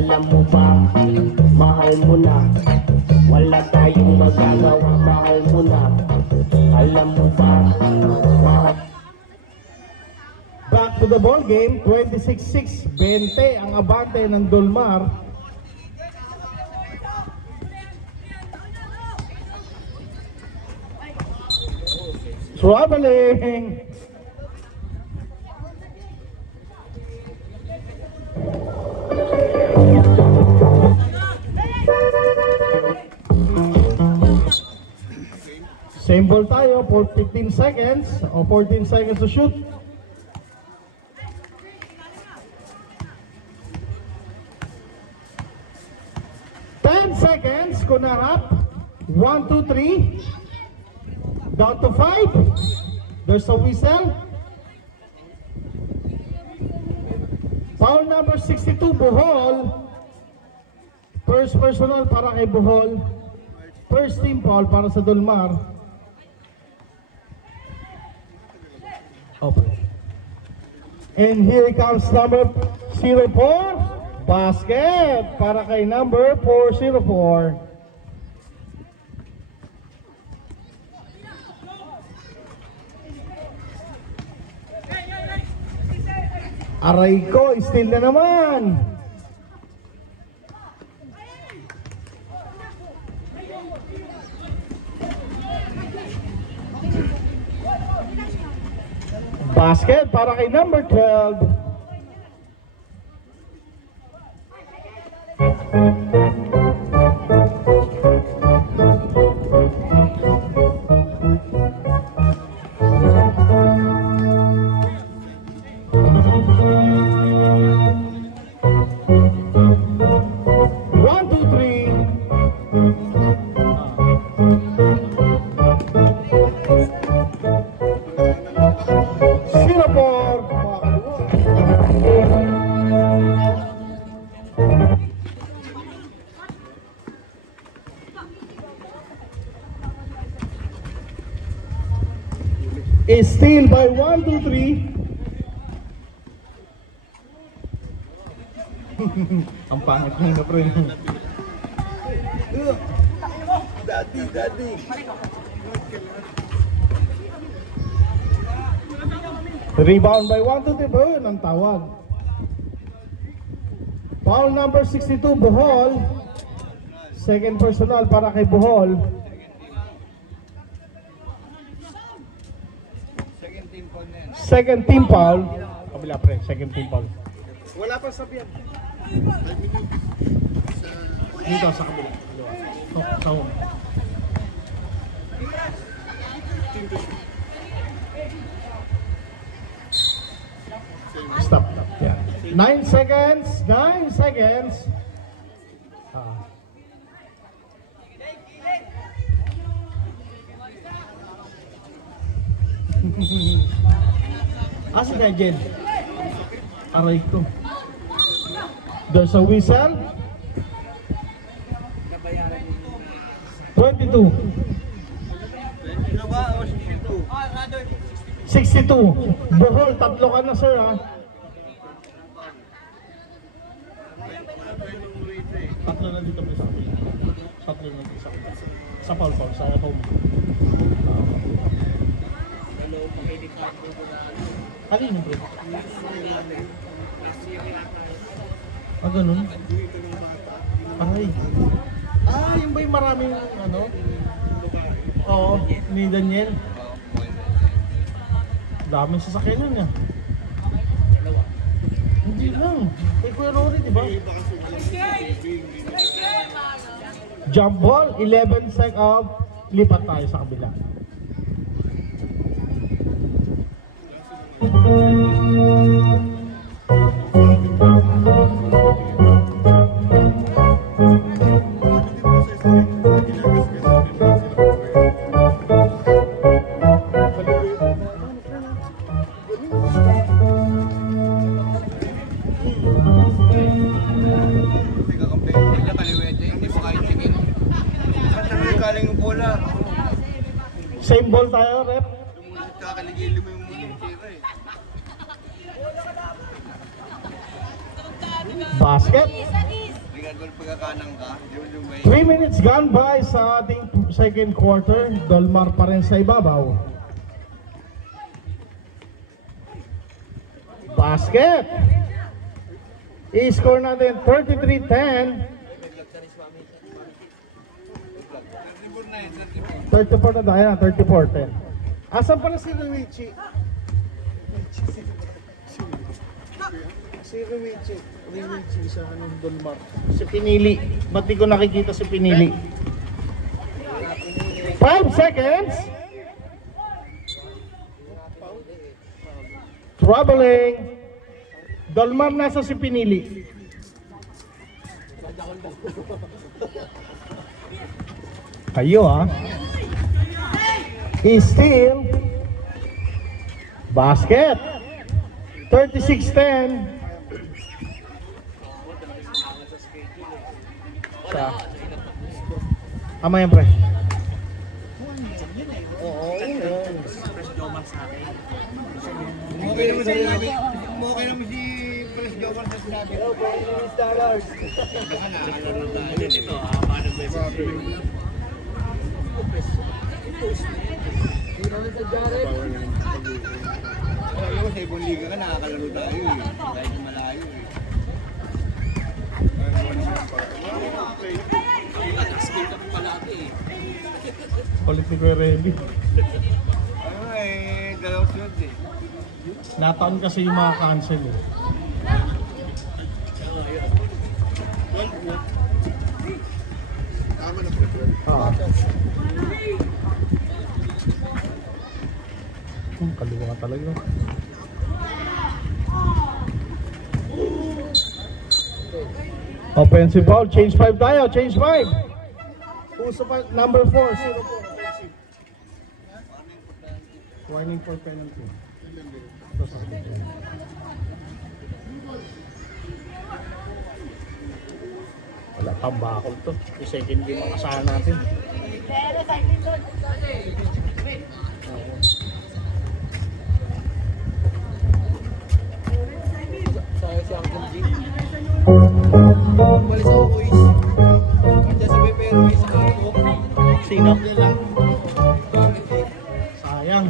Alam mo ba, mahal mo na. Wala tayong magagawa, mahal mo na. Alam mo ba, mahal. Back to the ball game, 26-6, 20 ang abante ng Dolmar. Traveling. Same ball tayo for 15 seconds o 14 seconds to shoot. Seconds, kunarap. 1, 2, 3. Down to 5. There's a whistle. Foul number 62, Bohol. First personal para kay Bohol. First team foul para sa Dolmar. Okay. And here comes number 04. Basket para kay number 404. Aray ko, steal na naman. Basket para kay number 12. Is steal by 1, 2, 3. Ang pangit ng na pre. Daddy. Rebound by 1, 2, 3. Boy, ang tawag. Foul number 62, Bohol. Second personal para kay Bohol. Second team foul. Kabila pre, second team foul. Wala pa sabihan. Dito sa kabila. Sa home. Stop. Yeah. 9 seconds. 9 seconds. Asa ka Jen? Aray ko. There's a whistle. 22. 62. Bohol, tatlo ka na sir ha. Tatlo na dito sa akin. Tatlo na dito sa akin. Sa foul, sa home. Alin bro? Ganun? Ay. Yung ba yung maraming ano? Oo, ni Daniel. Daming sasakyan yun eh. Hindi lang. Kay Kuya Rory, diba? Jump ball, 11 seconds. Lipat tayo sa kabila. Same ball tayo, rep. Kakaligili mo yung tira eh. Basket. Yung pagkakanang ka, yung may... 3 minutes gone by sa ating second quarter. Dolmar pa rin sa ibabaw. Basket! I-score natin 33-10. 34 na tayo, 34-10. Asan pala si Luigi? Si Luigi. Luigi sa anong Dolmar. Si Pinili. Ba't di ko nakikita si Pinili? 5 seconds. Troubling. Dolmar nasa si Pinili. Kayo Steal. Basket. 36-10. Ama yan, pre. Okay naman si Police Joker sa sinabi. Alam mo, sa ibang liga ka, nakakalaro tayo eh. Kahit malayo eh. Kulit ni Kuya Remy. Ano dalawang sunod eh. Nataon kasi yung mga cancel eh. Tama na po. Kaliwa talaga. Offensive foul, change 5 tayo, change 5. Uso pa, number 4, 0 po, offensive. Warning for penalty. Wala pang bakol to. Yung second game ang asahan natin. Walis ako boys. Diyan sa Bepero sa ako. Sino? Sayang.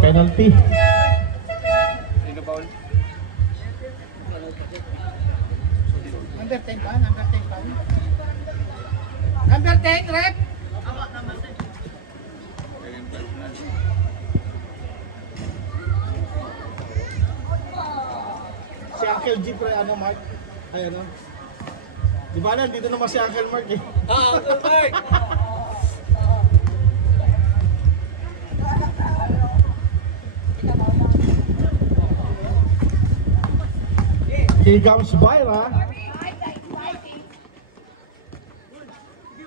Penalty. Sino Paul? Number 10 ba? Number 10 ba? Number 10, rep! Si Uncle G pre, ano Mark? Ayun o. Di ba na, dito naman si Uncle Mark eh. Uncle Mark! Here comes Byra.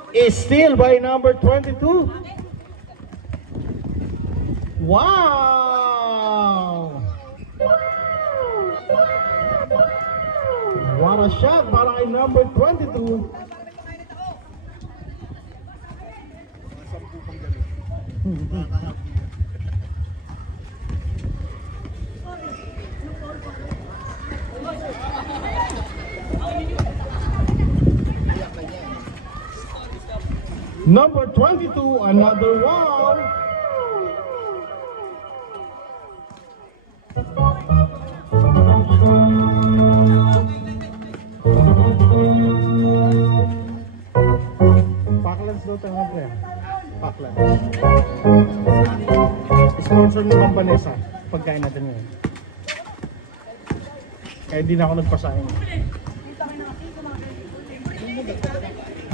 Is still by number 22. Wow! What a shot para kay number 22. Number 22, another one. Paklands daw tayo pre. Paklands. Sponsor ng Pambanesa. Pagkain natin ngayon. Kaya hindi na ako nagpasahin.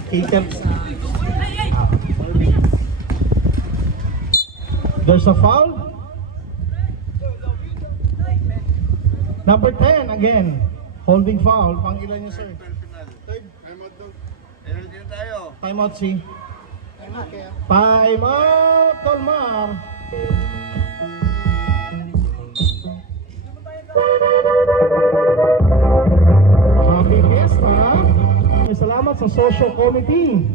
Cater. There's a foul. Number 10 again. Holding foul. Pang ilan niyo sir? Third. Time out daw. Penalty na tayo. Time out si. Time out Dolmar. Happy Fiesta. Salamat sa Social Committee.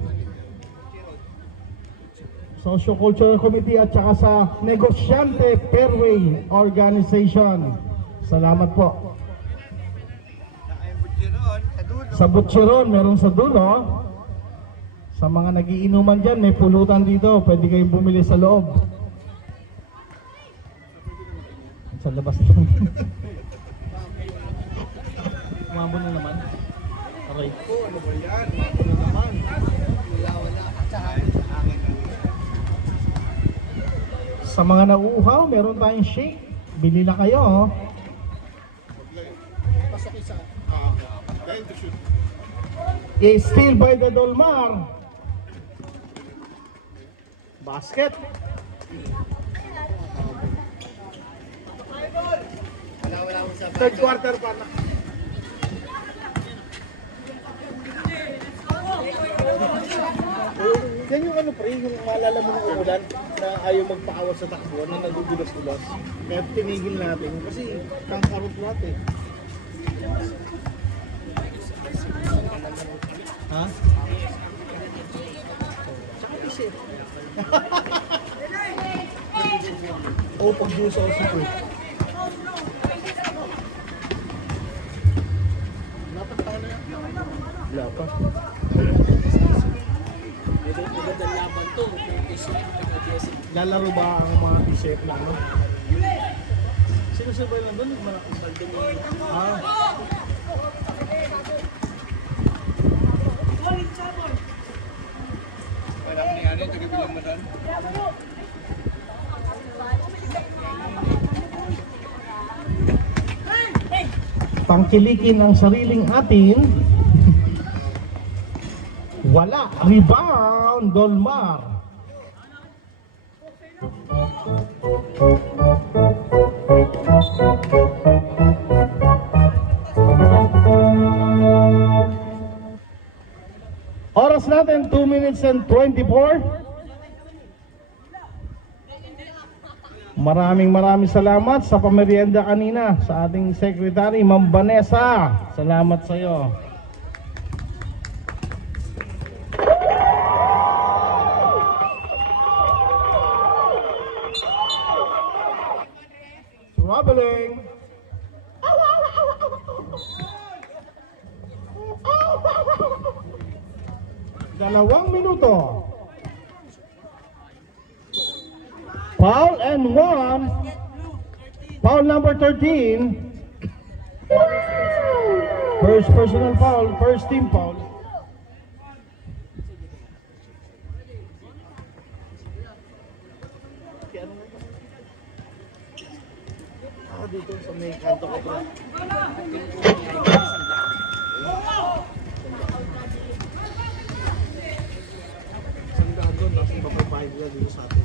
Socio-Cultural Committee at saka sa Negosyante Fairway Organization. Salamat po. Sa dulo. Sa Butcheron, meron sa dulo. Sa mga nagiinuman dyan, may pulutan dito. Pwede kayong bumili sa loob. Sa labas lang. Umabon na naman. Okay. Ano ba yan? Ano naman? Wala. Sa mga nauuhaw, meron tayong shake. Bili na kayo. Oh. Pasok isa. Is still by the Dolmar. Basket. Wala ko sa Third quarter pa na. Yan yung ano pre, yung maalala mo ng umulan na ayaw magpaawas sa takbo na nagugulas-gulas. Kaya tinigil natin kasi kangkarot lahat eh. Ha? Tsaka isip. Oo, pag-juice ako sa pre. Dapat pa na yan. Wala pa. Lalaro ba ang mga t-shirt na ano? Sino sa bayan doon? Ah. Wala ko ni ano yung tagabilang mo doon. Tangkilikin ang sariling atin. Wala. Rebound, Dolmar. Oras natin 2 minutes and 24. Maraming salamat sa pamerienda kanina sa ating secretary, Ma'am Vanessa. Salamat sa iyo. Traveling. 2 minuto. Foul and 1. Foul number 13. First personal foul, first team foul. Dito sa may kanto ko pa. Sandaan doon, tapos papapahid na dito sa atin.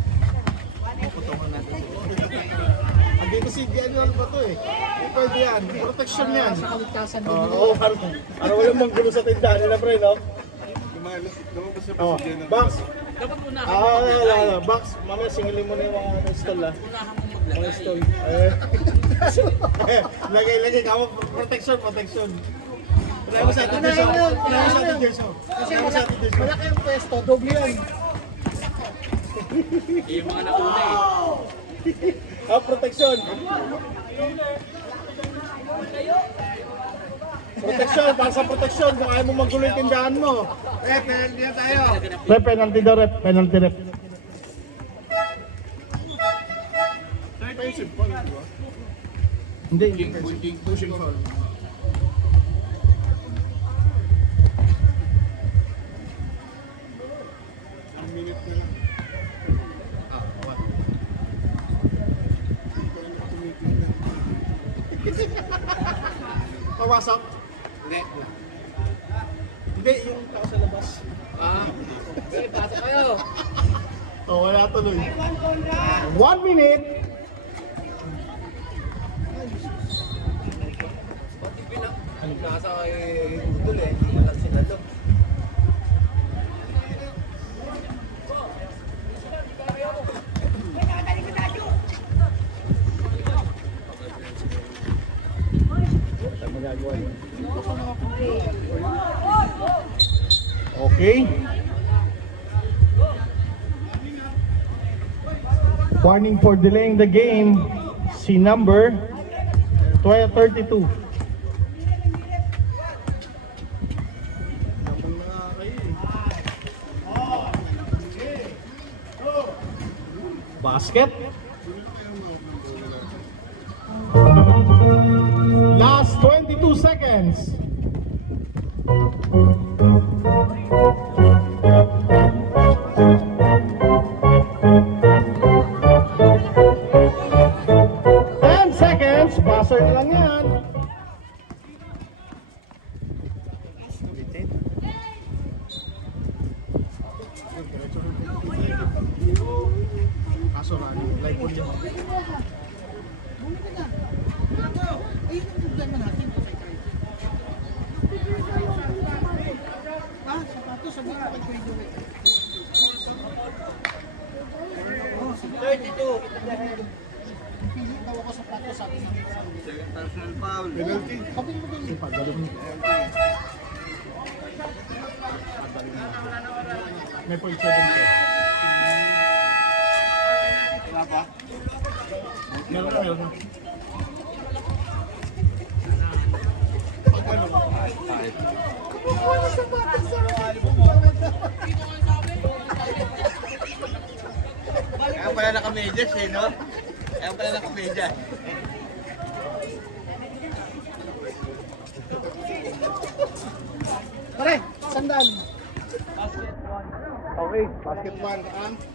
Maputungan natin sila. Andito si General ba to eh? Pwede yan, protection yan. Sa kaligtasan din. Oo, para walang manggulo sa tindahan nila, pre, no? Oh, box. Box. Mamaya singilin mo na yung mga stall, ha? Mga stall. Lagay, kamo protection. Try mo sa atin, Jerso. Kasi malaki ang pwesto, doble yun. Yung mga nauna eh. Protection. Protection, para sa protection, kung ayaw mo magulo yung tindahan mo. Penalty na tayo. Penalty daw, rep. Penalty rep. Defensive foul, di ba? Hindi. Pushing foul. Ang minute na lang. Pawasok? Hindi, yung tao sa labas. Okay, pasok kayo. Wala tuloy. 1 minute. Nasa kay Udol eh, hindi lang sila doon. Okay. Warning for delaying the game. Si number 32. Naman na nga kayo eh. Basket. Last 22 seconds. Buzzer na lang yan. Kaso running, live on yun. Ayun ang problema natin. Sapatos, sabi ko kay Kuya Joey. 32. Pili daw ako sapatos, sabi niya. Personal foul. Penalty. Sabi mo din. Pagdalong. May 0.7 po. Wala pa? Meron na, meron na. Kaya pala naka-medyas eh, no? Kaya pala naka-medyas. Pare, sandaan. Okay, basket 1.